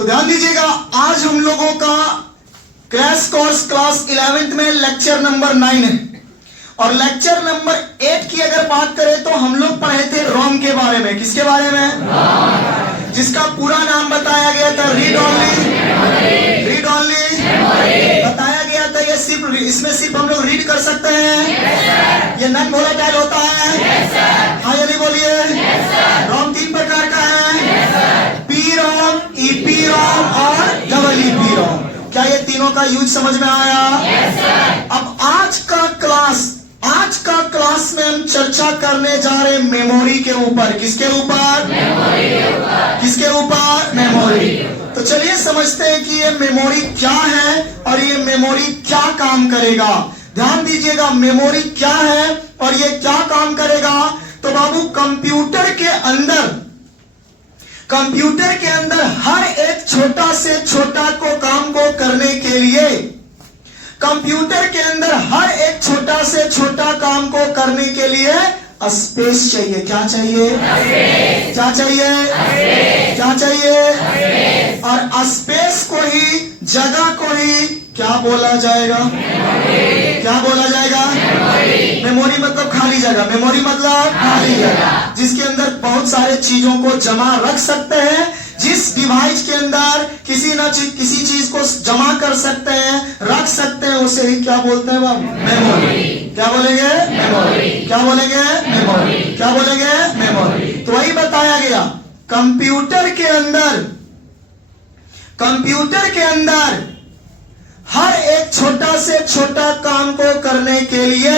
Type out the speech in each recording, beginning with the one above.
तो ध्यान दीजिएगा, आज हम लोगों का क्रैश कोर्स क्लास 11th में लेक्चर नंबर 9 है। और लेक्चर नंबर 8 की अगर बात करें तो हम लोग पढ़े थे रोम के बारे में। किसके बारे में? जिसका पूरा नाम बताया गया था रीड ओनली बताया गया था। ये सिर्फ इसमें सिर्फ हम लोग रीड कर सकते हैं। ये नॉन वोलेटाइल होता है। हाँ या नहीं बोलिए। रोम 3 प्रकार का है, पी रोम, ईपी रोम और डबल ईपी रोम। क्या ये तीनों का यूज समझ में आया? अब आज का क्लास में हम चर्चा करने जा रहे मेमोरी के ऊपर। किसके ऊपर? किसके ऊपर? मेमोरी। तो चलिए समझते हैं कि ये मेमोरी क्या है और ये मेमोरी क्या काम करेगा। ध्यान दीजिएगा, मेमोरी क्या है और ये क्या काम करेगा। तो बाबू, कंप्यूटर के अंदर हर एक छोटा से छोटा काम को करने के लिए, कंप्यूटर के अंदर हर एक छोटा से छोटा काम को करने के लिए स्पेस चाहिए। क्या चाहिए? क्या चाहिए? क्या चाहिए? और स्पेस को ही, जगह को ही क्या बोला जाएगा? क्या बोला जाएगा? मेमोरी मतलब खाली जगह। मेमोरी मतलब खाली जगह, जिसके अंदर बहुत सारे चीजों को जमा रख सकते हैं। जिस डिवाइस के अंदर किसी चीज को जमा कर सकते हैं, रख सकते हैं, उसे ही क्या बोलते हैं बाबू? मेमोरी। क्या बोलेंगे? मेमोरी। क्या बोलेंगे? मेमोरी। क्या बोलेंगे? मेमोरी। तो वही बताया गया, कंप्यूटर के अंदर हर एक छोटा से छोटा काम को करने के लिए,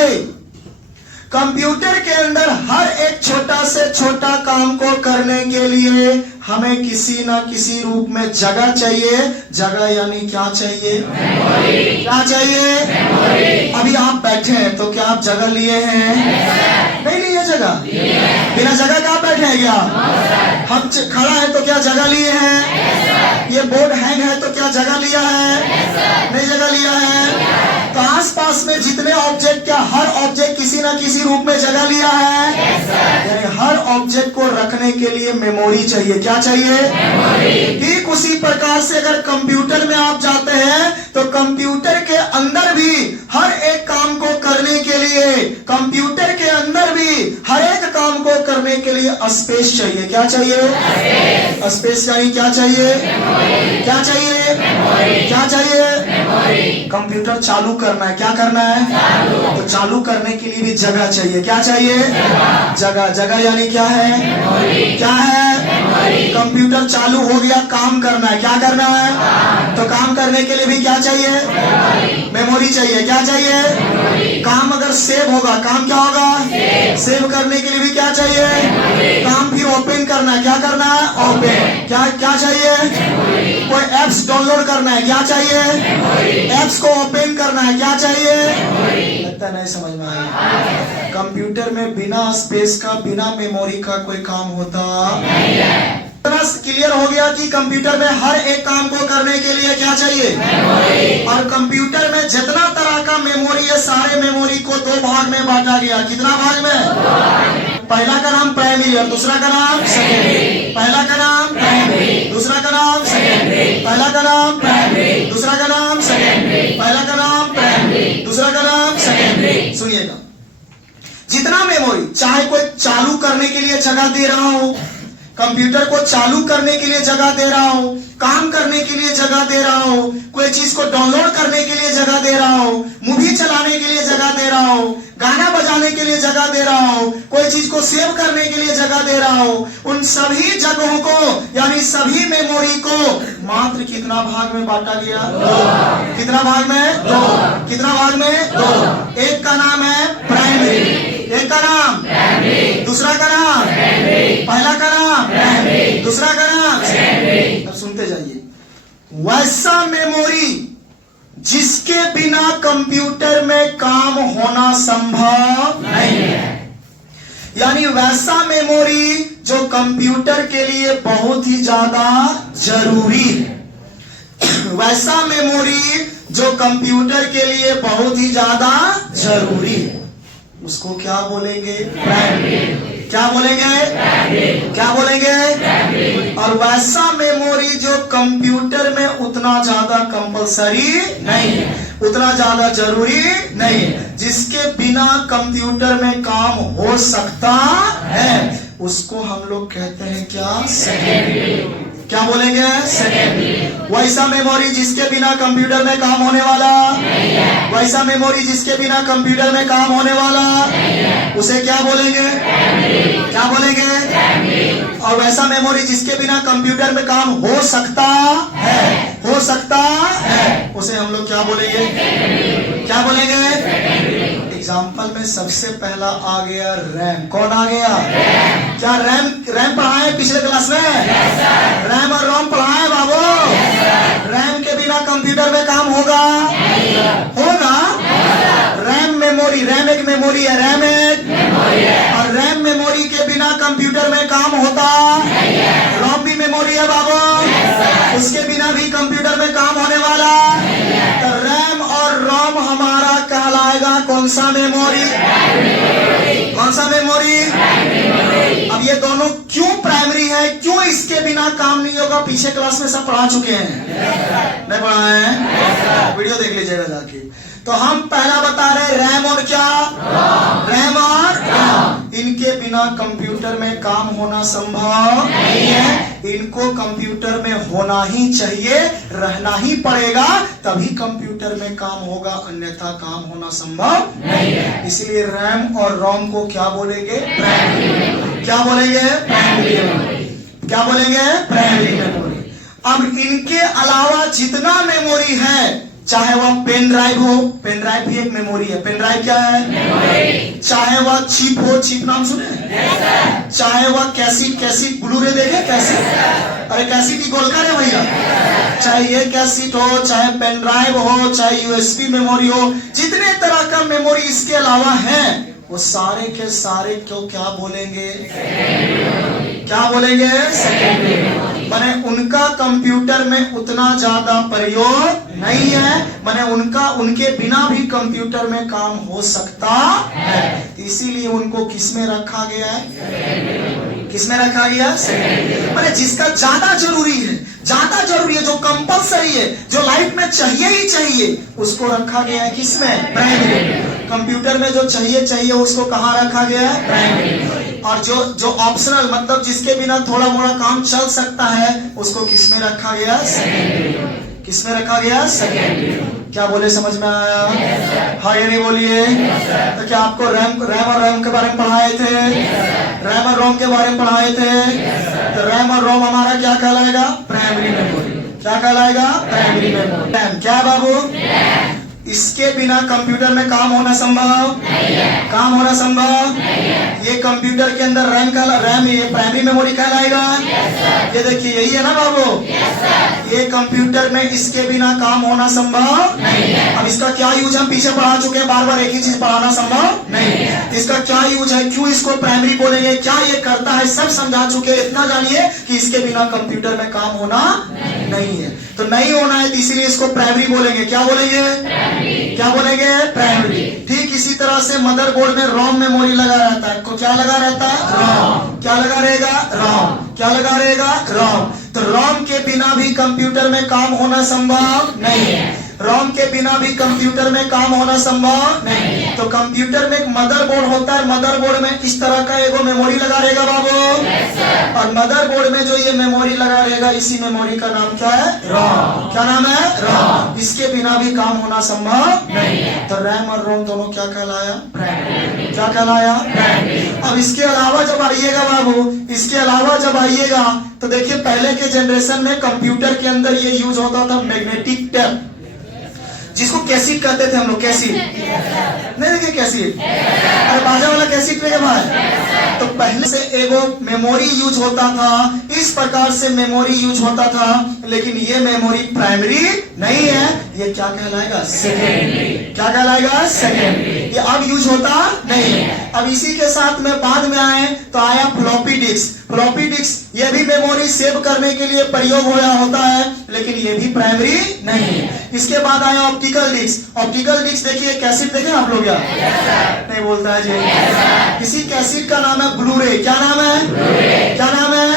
कंप्यूटर के अंदर हर एक छोटा से छोटा काम को करने के लिए हमें किसी ना किसी रूप में जगह चाहिए। जगह यानी क्या चाहिए? मेमोरी। क्या चाहिए? मेमोरी। अभी आप बैठे हैं तो क्या आप जगह लिए हैं? नहीं लिए जगह। बिना जगह का आप बैठे हैं क्या? हम खड़ा है तो क्या जगह लिए हैं? ये बोर्ड हैंग है तो क्या जगह लिया है? नहीं जगह लिया है। तो आसपास में जितने ऑब्जेक्ट, क्या हर ऑब्जेक्ट किसी ना किसी रूप में जगह लिया है? यानी हर ऑब्जेक्ट को रखने के लिए मेमोरी चाहिए। क्या चाहिए? मेमोरी। ठीक उसी प्रकार से अगर कंप्यूटर में आप जाते हैं तो कंप्यूटर के अंदर भी हर एक काम को करने के लिए, कंप्यूटर के अंदर भी हर एक काम को करने के लिए स्पेस चाहिए। क्या चाहिए? स्पेस चाहिए। क्या चाहिए? मेमोरी। क्या चाहिए? मेमोरी। क्या चाहिए? मेमोरी। कंप्यूटर चालू करना है, क्या करना है? तो चालू करने के लिए भी जगह चाहिए। क्या चाहिए? जगह। जगह यानी क्या है? मेमोरी। क्या है? मेमोरी। कंप्यूटर चालू हो गया, काम करना है, क्या करना है? तो काम करने के लिए भी क्या चाहिए? मेमोरी चाहिए। क्या चाहिए? मेमोरी। काम अगर सेव होगा, काम क्या होगा? सेव करने के लिए भी क्या चाहिए? काम फिर ओपन करना है, क्या करना है? ओपन। क्या चाहिए? कोई एप्स डाउनलोड करना है, क्या चाहिए? एप्स को ओपन करना है, क्या चाहिए? लगता नहीं समझ में आया। कंप्यूटर में बिना स्पेस का, बिना मेमोरी का कोई काम होता नहीं है। क्लियर हो गया कि कंप्यूटर में हर एक काम को करने के लिए क्या चाहिए? मेमोरी। और कंप्यूटर में जितना तरह का मेमोरी है, सारे मेमोरी को 2 भाग में बांटा गया। कितना भाग में? पहला का नाम प्राइमरी और दूसरा का नाम सेकेंडरी। पहला का नाम प्राइमरी, दूसरा का नाम सेकेंडरी। पहला का नाम प्राइमरी, दूसरा का नाम सेकेंडरी। पहला का नाम प्राइमरी, दूसरा का नाम सेकेंडरी। सुनिएगा, जितना मेमोरी, चाहे कोई चालू करने के लिए जगह दे रहा हो, कंप्यूटर को चालू करने के लिए जगह दे रहा हो, काम करने के लिए जगह दे रहा हो, कोई चीज को डाउनलोड करने के लिए जगह दे रहा हो, मूवी चलाने के लिए जगह दे रहा हो, गाना बजाने के लिए जगह दे रहा हो, कोई चीज को सेव करने के लिए जगह दे रहा हो, उन सभी जगहों को यानी सभी मेमोरी को मात्र कितना भाग में बांटा गया? 2। कितना भाग में? 2। कितना भाग में? 2। एक का नाम है प्राइमरी, एक का नाम प्राइमरी, दूसरा का नाम प्राइमरी। पहला का नाम प्राइमरी, दूसरा का नाम सेकेंडरी। अब सुनते जाइए, वैसा मेमोरी जिसके बिना कंप्यूटर में काम होना संभव नहीं है। यानी वैसा मेमोरी जो कंप्यूटर के लिए बहुत ही ज्यादा जरूरी है। वैसा मेमोरी जो कंप्यूटर के लिए बहुत ही ज्यादा जरूरी है, उसको क्या बोलेंगे? प्राइमरी। क्या बोलेंगे? क्या बोलेंगे? और वैसा मेमोरी जो कंप्यूटर में उतना ज्यादा कंपलसरी नहीं है, उतना ज्यादा जरूरी नहीं है, जिसके बिना कंप्यूटर में काम हो सकता है, उसको हम लोग कहते हैं क्या? सेकेंडरी। क्या बोलेंगे? सेकेंडरी। वैसा मेमोरी जिसके बिना कंप्यूटर में काम होने वाला नहीं है, वैसा मेमोरी जिसके बिना कंप्यूटर में काम होने वाला नहीं है, उसे क्या बोलेंगे? क्या बोलेंगे? और वैसा मेमोरी जिसके बिना कंप्यूटर में काम हो सकता है, हो सकता है, उसे हम लोग क्या बोलेंगे? क्या बोलेंगे? एग्जाम्पल में सबसे पहला आ गया रैम। कौन आ गया? क्या रैम पढ़ाए पिछले क्लास में? रैम और रोम पढ़ाए बाबू। रैम के बिना कंप्यूटर में काम होगा? होगा। रैम मेमोरी, रैम एक मेमोरी है, रैम एक मेमोरी है, और रैम मेमोरी के बिना कंप्यूटर में काम होता है। रोम भी मेमोरी है बाबू, उसके बिना भी कंप्यूटर में काम होने वाला। तो रैम और रोम हमारा कहलाएगा कौन सा मेमोरी? कौन सा मेमोरी? अब ये दोनों क्यों प्राइमरी है, क्यों इसके बिना काम नहीं होगा, पीछे क्लास में सब पढ़ा चुके हैं, नहीं पढ़ाए हैं? वीडियो देख लीजिएगा जाके। तो हम पहला बता रहे रैम और क्या? रैम और इनके बिना कंप्यूटर में काम होना संभव नहीं है। इनको कंप्यूटर में होना ही चाहिए, रहना ही पड़ेगा, तभी कंप्यूटर में काम होगा, अन्यथा काम होना संभव नहीं है। इसलिए रैम और रोम को क्या बोलेंगे? प्राइमरी। क्या बोलेंगे? प्राइमरी। क्या बोलेंगे? Primary memory. अब इनके अलावा जितना मेमोरी है, चाहे वह पेन ड्राइव हो, पेन ड्राइव भी एक मेमोरी है। पेन ड्राइव क्या है? मेमोरी। चाहे वह चिप हो, चिप नाम सुने? चाहे वह कैसेट, कैसेट ब्लूरे देखे? कैसेट, अरे कैसेट की गोलकार है भैया। चाहे ये कैसेट हो, चाहे पेन ड्राइव हो, चाहे यूएसबी मेमोरी हो, जितने तरह का मेमोरी इसके अलावा है, वो सारे के सारे क्यों क्या बोलेंगे? क्या बोलेंगे? सेकेंडरी। माने उनका कंप्यूटर में उतना ज्यादा प्रयोग नहीं है, माने उनके बिना भी कंप्यूटर में काम हो सकता है, इसीलिए उनको किस में रखा गया है? किस में रखा गया? सेकेंडरी। माने जिसका ज्यादा जरूरी है, ज्यादा जरूरी है, जो कंपलसरी है, जो लाइफ में चाहिए ही चाहिए, उसको रखा गया है किस में? प्राइमरी। कंप्यूटर में जो चाहिए उसको कहाँ रखा गया है? प्राइमरी। और जो ऑप्शनल, मतलब जिसके बिना थोड़ा मोड़ा काम चल सकता है, उसको किस में रखा गया? सेकेंडरी। किस में रखा गया? सेकेंडरी। क्या बोले, समझ में आया? हाँ या नहीं बोलिए? तो क्या आपको रैम और रोम के बारे में पढ़ाए थे? रैम और रोम के बारे में पढ़ाए थे? तो रैम और रोम हमारा क्या कहलाएगा? Primary memory. क्या कहलाएगा? Primary memory. रैम क्या बाबू? इसके बिना कंप्यूटर में काम होना संभव नहीं है। काम होना संभव नहीं है। ये कंप्यूटर के अंदर रैम ये प्राइमरी मेमोरी कहलाएगा। ये देखिए, यही है ना बाबू? ये कंप्यूटर में इसके बिना काम होना संभव नहीं है। अब इसका क्या यूज हम पीछे पढ़ा चुके हैं, बार बार एक ही चीज पढ़ाना संभव नहीं है। इसका क्या यूज है, क्यों इसको प्राइमरी बोलेंगे, क्या ये करता है, सब समझा चुके हैं। इतना जानिए कि इसके बिना कंप्यूटर में काम होना नहीं है। तो नहीं होना है, इसीलिए इसको प्राइमरी बोलेंगे। क्या बोलेंगे? क्या बोलेंगे? प्राइमरी। ठीक इसी तरह से मदरबोर्ड में रोम मेमोरी लगा रहता है। को क्या लगा रहता है? रोम। क्या लगा रहेगा? रोम। क्या लगा रहेगा? रोम। तो रोम के बिना भी कंप्यूटर में काम होना संभव नहीं है। रोम के बिना भी कंप्यूटर में काम होना संभव नहीं। तो कंप्यूटर में एक मदरबोर्ड होता है, मदरबोर्ड में इस तरह का एगो मेमोरी लगा रहेगा बाबू। और मदरबोर्ड में जो ये मेमोरी लगा रहेगा, इसी मेमोरी का नाम क्या है? रोम। क्या नाम है? रोम। इसके बिना भी काम होना संभव नहीं है। तो रैम और रोम दोनों क्या कहलाया? प्राइमरी। क्या कहलाया? प्राइमरी। अब इसके अलावा जब आइएगा बाबू, इसके अलावा जब आइएगा तो देखिए, पहले के जनरेशन में कंप्यूटर के अंदर ये यूज होता था मैग्नेटिक टेप, जिसको कैसेट कहते थे हम लोग। कैसेट नहीं देखे? कैसेट, अरे बाजा वाला कैसेट देखे भाई। तो पहले से एगो मेमोरी यूज होता था, इस प्रकार से मेमोरी यूज होता था, लेकिन ये मेमोरी प्राइमरी नहीं है। ये क्या कहलाएगा? सेकेंडरी। क्या कहलाएगा? सेकेंडरी। ये अब यूज होता नहीं है। अब इसी के साथ में बाद में आए तो आया फ्लॉपी डिस्क। फ्लॉपी डिस्क ये भी मेमोरी सेव करने के लिए प्रयोग होता है, लेकिन ये भी प्राइमरी नहीं है। इसके बाद आया ऑप्टिकल डिस्क। ऑप्टिकल डिस्क देखिए, कैसेट देखे आप लोग? नहीं बोलता है जी। इसी कैसेट का नाम है ब्लू-रे। क्या नाम है? क्या नाम है?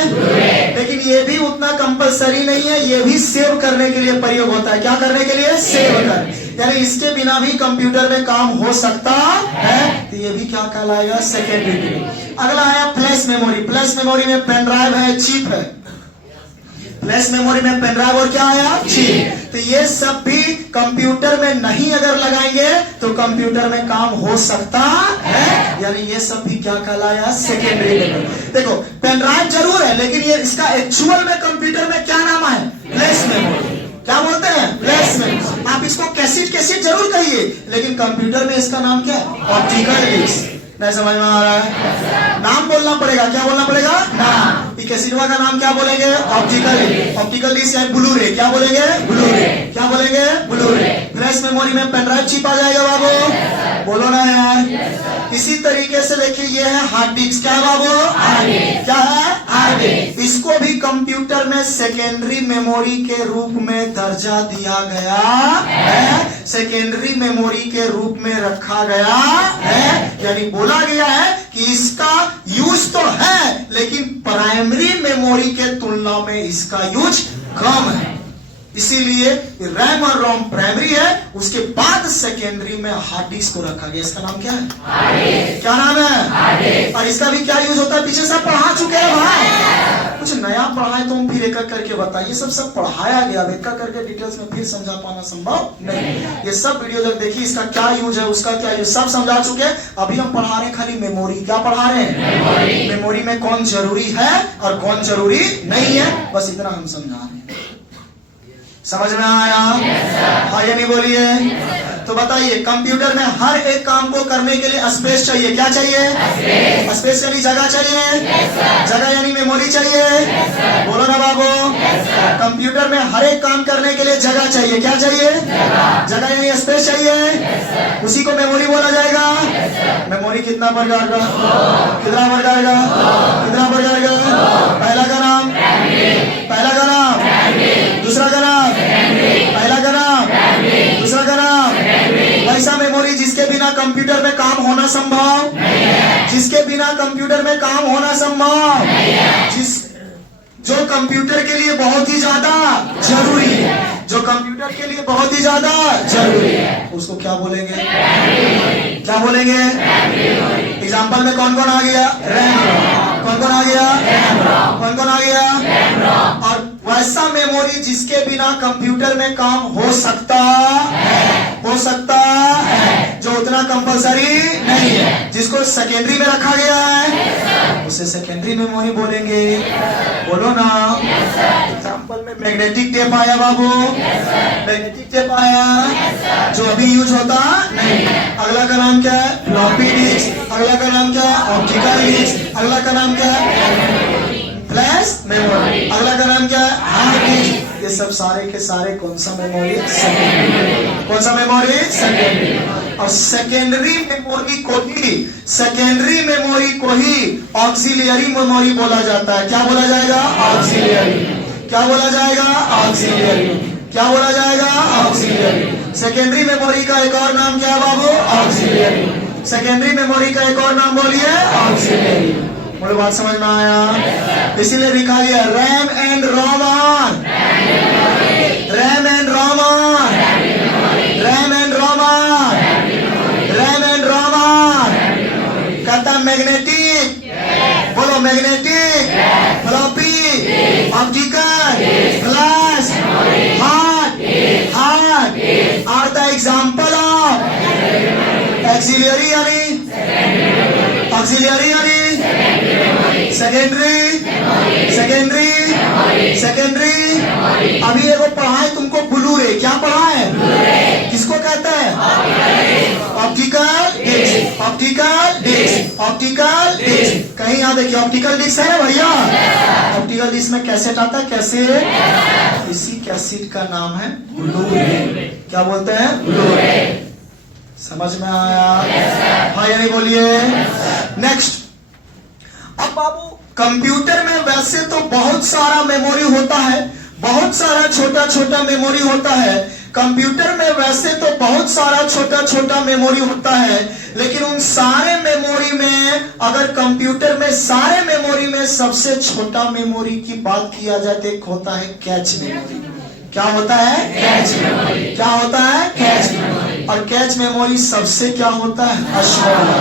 लेकिन ये भी उतना कंपलसरी नहीं है, ये भी सेव करने के लिए प्रयोग होता है। क्या करने के लिए? सेव कर, यानी इसके बिना भी कंप्यूटर में काम हो सकता है, तो ये भी क्या कहलाएगा? सेकेंडरी। अगला आया फ्लैश मेमोरी। फ्लैश मेमोरी में पेन ड्राइव है, चिप है। फ्लैश मेमोरी में पेन ड्राइव और क्या आया? चिप। तो ये सब भी कंप्यूटर में नहीं अगर लगाएंगे तो कंप्यूटर में काम हो सकता है, यानी ये सब भी क्या कहलाया? Secondary memory. देखो पेन ड्राइव जरूर है, लेकिन ये इसका एक्चुअल में कंप्यूटर में क्या नाम है? Flash memory. क्या बोलते हैं? Flash memory. आप इसको कैसेट जरूर कहिए, लेकिन कंप्यूटर में इसका नाम क्या है? Optical disk. नहीं समझ में आ रहा है? नाम बोलना पड़ेगा। क्या बोलना पड़ेगा? नाम। कैसेटवा का नाम क्या बोलेंगे? ऑप्टिकल। ऑप्टिकल डिस्क या ब्लू-रे। क्या बोलेंगे? ब्लू-रे। क्या बोलेंगे? ब्लू-रे। फ्लैश मेमोरी में पेन ड्राइव चिप आ जाएगा बाबू, बोलो ना यार। इसी तरीके से देखिए ये है हार्ड डिस्क। क्या बाबू? क्या है? Hard disc. इसको भी कंप्यूटर में सेकेंडरी मेमोरी के रूप में दर्जा दिया गया है, सेकेंडरी मेमोरी के रूप में रखा गया है, यानी बोला गया है कि इसका यूज तो है, लेकिन प्राइमरी मेमोरी के तुलना में इसका यूज कम है। इसीलिए रैम और रोम प्राइमरी है, उसके बाद सेकेंडरी में हार्ड डिस्क को रखा गया। इसका नाम क्या है? क्या नाम है? और इसका भी क्या यूज होता है? पीछे सब पढ़ा चुके हैं भाई, कुछ नया पढ़ाए तो हम फिर एक करके बताइए। सब पढ़ाया गया, एक करके डिटेल्स में फिर समझा पाना संभव नहीं। ये सब वीडियो जब देखिए इसका क्या यूज है, उसका क्या यूज, सब समझा चुके हैं। अभी हम पढ़ा रहे हैं खाली मेमोरी। क्या पढ़ा रहे हैं? मेमोरी में कौन जरूरी है और कौन जरूरी नहीं है, बस इतना हम समझा रहे हैं। समझ में आया? हाँ या नहीं बोलिए? तो बताइए, कंप्यूटर में हर एक काम को करने के लिए स्पेस चाहिए। क्या चाहिए? स्पेस यानी जगह चाहिए। जगह यानी मेमोरी चाहिए। बोलो ना बाबू। कंप्यूटर में हर एक काम करने के लिए जगह चाहिए। क्या चाहिए? जगह यानी स्पेस चाहिए, उसी को मेमोरी बोला जाएगा। मेमोरी कितना प्रकार का? कितना प्रकार का? कितना प्रकार का? पहला का नाम, पहला का नाम, दूसरा का नाम, पहला का नाम, दूसरा का नाम। वैसा मेमोरी जिसके बिना कंप्यूटर में काम होना संभव, जिसके बिना कंप्यूटर में काम होना संभव, जो कंप्यूटर के लिए बहुत ही ज्यादा जरूरी है, जो कंप्यूटर के लिए बहुत ही ज्यादा जरूरी है, उसको क्या बोलेंगे? क्या बोलेंगे? एग्जाम्पल में कौन कौन आ गया? रैम। कौन कौन आ गया? कौन कौन आ गया? और वैसा मेमोरी जिसके बिना कंप्यूटर में काम हो सकता है, हो सकता है, जो उतना कंपलसरी नहीं है, जिसको सेकेंडरी में रखा गया है, उसे सेकेंडरी मेमोरी बोलेंगे। बोलो ना। एग्जाम्पल में मैग्नेटिक टेप आया बाबू, मैग्नेटिक टेप आया, जो अभी यूज होता नहीं। अगला का नाम क्या है? Floppy disk. अगला का नाम क्या है? Optical disk. अगला का नाम क्या है? Flash memory. अगला का नाम क्या है? Hard disk. ये सब सारे के सारे कौन सा मेमोरी? सेकेंडरी। कौन सा मेमोरी? सेकेंडरी। और सेकेंडरी मेमोरी को ही, सेकेंडरी मेमोरी को ही ऑक्सिलियरी मेमोरी बोला जाता है। क्या बोला जाएगा? ऑक्सिलियरी। क्या बोला जाएगा? ऑक्सिलियरी। क्या बोला जाएगा? ऑक्सिलियरी। सेकेंडरी मेमोरी का एक और नाम क्या है बाबू? ऑक्सिलियरी। सेकेंडरी मेमोरी का एक और नाम बोलिए? ऑक्सिलियरी। मुझे बात समझ में आया? इसीलिए लिखा गया RAM and ROM on, RAM and ROM on, RAM and ROM on, RAM and ROM on. कहता मैग्नेटिक, बोलो magnetic, floppy, optical, flash, hard, hard are the example of auxiliary यानी, ऑक्सिलियरी यानी सेकेंडरी, सेकेंडरी, सेकेंडरी। अभी एगो पढ़ाए तुमको Blu-ray. क्या पढ़ाए? किसको कहते हैं? Optical disk. Optical disk, optical disk. कहीं यहाँ देखिए ऑप्टिकल डिस्क है भैया। ऑप्टिकल डिस्क में कैसेट आता है। कैसेट, इसी कैसेट का नाम है ब्लू-रे। क्या बोलते हैं? ब्लू-रे। समझ में आया? हाँ या नहीं बोलिए? नेक्स्ट। अब बाबू कंप्यूटर में वैसे तो बहुत सारा मेमोरी होता है, बहुत सारा छोटा छोटा मेमोरी होता है। कंप्यूटर में वैसे तो बहुत सारा छोटा छोटा मेमोरी होता है, लेकिन उन सारे मेमोरी में, अगर कंप्यूटर में सारे मेमोरी में सबसे छोटा मेमोरी की बात किया जाए तो एक होता है कैच मेमोरी। क्या होता है? Cache memory. क्या होता है? Cache memory. और कैच मेमोरी सबसे क्या होता है? स्मॉल।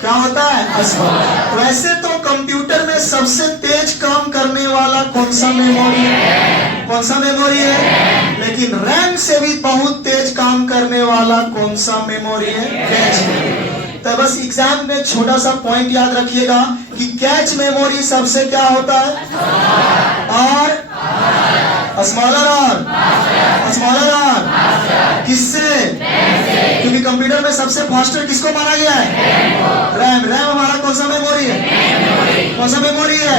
क्या होता है? स्मॉल। वैसे तो कंप्यूटर में सबसे तेज काम करने वाला कौन सा मेमोरी है? कौन सा मेमोरी है? लेकिन रैम से भी बहुत तेज काम करने वाला कौन सा मेमोरी है? Cache memory. तो बस एग्जाम में छोटा सा पॉइंट याद रखिएगा कि कैच मेमोरी सबसे क्या होता है? और स्मॉलर और किससे? क्योंकि कंप्यूटर में सबसे फास्टर किसको माना गया है? रैम। रैम हमारा कौन सा मेमोरी है? कौन सा मेमोरी है?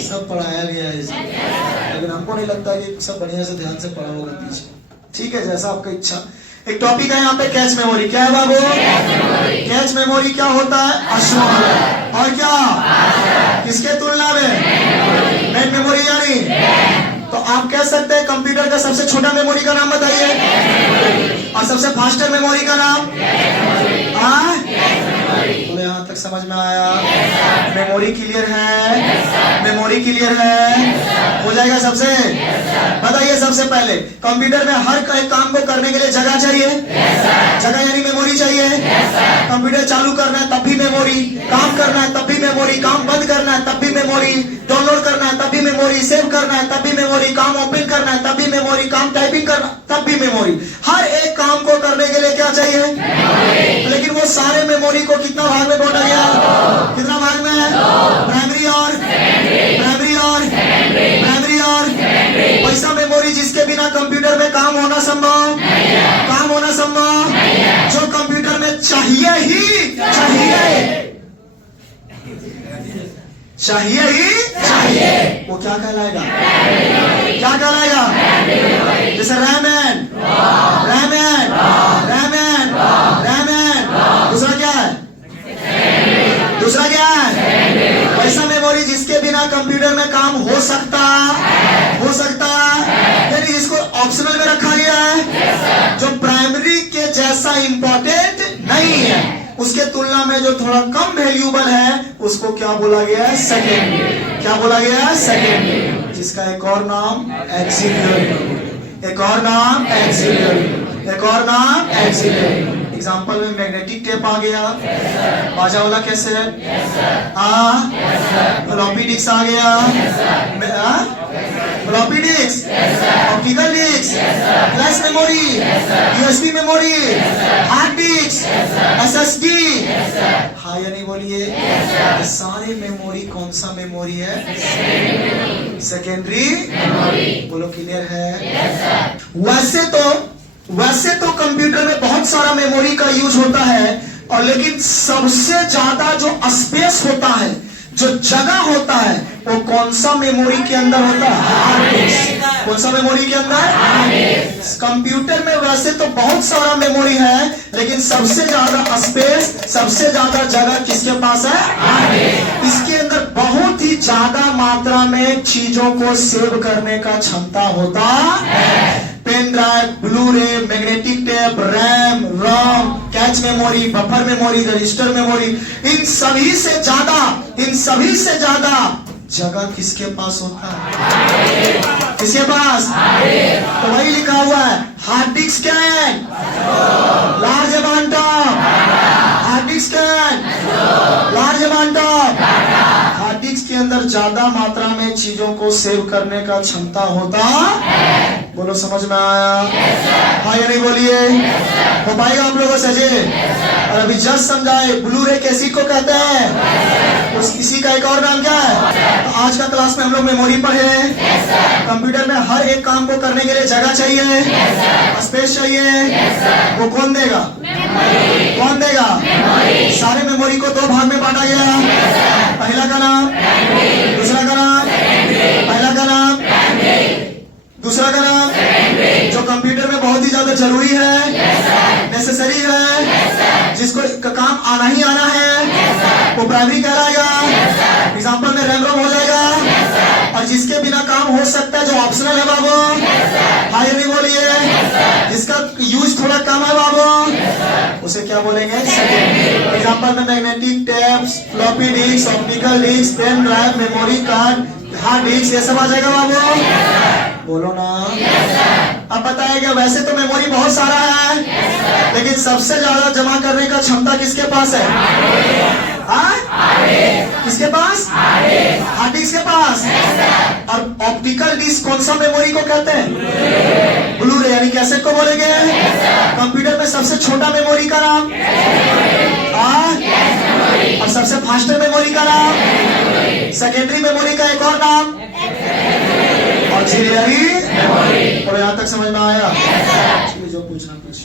सब पढ़ाया गया है इसमें, लेकिन हमको नहीं लगता कि सब बढ़िया से ध्यान से पढ़ा होगा पीछे। ठीक है, जैसा आपका इच्छा। एक टॉपिक है यहाँ पे कैच मेमोरी। क्या है बाबू? कैच मेमोरी क्या होता है? स्मॉलर। और क्या? किसके तुलना में? मेन मेमोरी यानी। तो आप कह सकते हैं कंप्यूटर का सबसे छोटा मेमोरी का नाम बताइए, और सबसे फास्टर मेमोरी का नाम? बोले यहाँ तक समझ में आया? मेमोरी क्लियर है? मेमोरी क्लियर है? हो जाएगा सबसे। बताइए सबसे पहले कंप्यूटर में हर काम को करने के लिए जगह चाहिए। जगह यानी मेमोरी चाहिए। कंप्यूटर चालू करना है तब भी मेमोरी, काम करना है तब भी मेमोरी, काम बंद करना है तब भी मेमोरी, डाउनलोड करना है तब भी मेमोरी, सेव करना है तब भी मेमोरी, काम ओपन करना है तब भी मेमोरी, काम टाइपिंग करना तब भी मेमोरी। हर एक काम को करने के लिए क्या चाहिए? लेकिन वो सारे मेमोरी को कितना भाग में बांटा गया? कितना भाग में? प्राइमरी और प्राइमरी और पैसा मेमोरी, जिसके बिना कंप्यूटर में काम होना संभव, काम होना संभव, जो कंप्यूटर में चाहिए ही चाहिए, वो क्या कहलाएगा? क्या कहलाएगा? जैसे रैमन। दूसरा क्या है? दूसरा क्या है? वैसा मेमोरी जिसके बिना कंप्यूटर में काम हो सकता यानी जिसको ऑप्शनल में रखा गया है, जो प्राइमरी के जैसा इंपॉर्टेंट नहीं है, उसके तुलना में जो थोड़ा कम वैल्यूबल है, उसको क्या बोला गया है? सेकेंडरी। क्या बोला गया है? सेकेंडरी। जिसका एक और नाम एक्सिलरी, एक और नाम एक्सिलरी, एक और नाम एक्सिलरी। एग्जाम्पल में मैग्नेटिक टेप आ गया, बाजा वाला कैसे? फ्लॉपी डिस्क आ गया, floppy disk, optical disk, flash memory, USB memory, hard disk, SSD. हाँ या नहीं बोलिए? सारे मेमोरी कौन सा मेमोरी है? Secondary memory. बोलो क्लियर है? वैसे तो कंप्यूटर में बहुत सारा मेमोरी का यूज होता है, और लेकिन सबसे ज्यादा जो स्पेस होता है, जो जगह होता है, वो कौन सा मेमोरी के अंदर होता है? Hard disc. कौन सा मेमोरी के अंदर? कंप्यूटर में वैसे तो बहुत सारा मेमोरी है, लेकिन सबसे ज्यादा स्पेस, सबसे ज्यादा जगह किसके पास है? Hard disc. इसके अंदर बहुत ही ज्यादा मात्रा में चीजों को सेव करने का क्षमता होता है। Pen drive, blu ray, magnetic tape, RAM, ROM, cache memory, buffer memory, register memory, इन सभी से ज्यादा जगह किसके पास होता है? किसके पास? तो वही लिखा हुआ है, hard disc can large amount of, hard disk can large amount of. Hard disk के अंदर ज्यादा मात्रा में चीजों को सेव करने का क्षमता होता है। बोलो समझ में आया? हाँ या नहीं बोलिए? हो पाएगा आप लोगों से जी? और अभी जस्ट समझाए, ब्लू रे कैसी को कहते हैं, इसी का एक और नाम क्या है? तो आज का क्लास में हम लोग मेमोरी पढ़े। कंप्यूटर में हर एक काम को करने के लिए जगह चाहिए, स्पेस चाहिए, वो कौन देगा? कौन देगा? सारे मेमोरी को दो भाग में बांटा गया। पहला का नाम, दूसरा का नाम, पहला का नाम, दूसरा का नाम, जो कंप्यूटर में बहुत ही ज्यादा जरूरी है, नेसेसरी है, जिसको काम आना ही आना है, वो प्राइमरी कहलाएगा। एग्जाम्पल में रैम रोम हो जाएगा। और जिसके बिना काम हो सकता है, जो ऑप्शनल है बाबू, हाई नहीं बोलिए, जिसका यूज थोड़ा कम है बाबू, उसे क्या बोलेंगे? सेकेंडरी। एग्जाम्पल में magnetic tapes, floppy disk, optical disk, pen drive, memory card, hard disk, ये सब आ जाएगा बाबू। बोलो ना। अब बताइएगा, वैसे तो मेमोरी बहुत सारा है, लेकिन सबसे ज्यादा जमा करने का क्षमता किसके पास है? किसके पास? हार्ड डिस्क के पास। और ऑप्टिकल डिस्क कौन सा मेमोरी को कहते हैं? ब्लू रे, यानी कैसेट को बोलेंगे। कंप्यूटर में सबसे छोटा मेमोरी का नाम? और सबसे फास्टर मेमोरी का नाम? सेकेंडरी मेमोरी का एक और नाम? Auxiliary memory. और यहाँ तक समझ में आया? जो पूछना पूछ।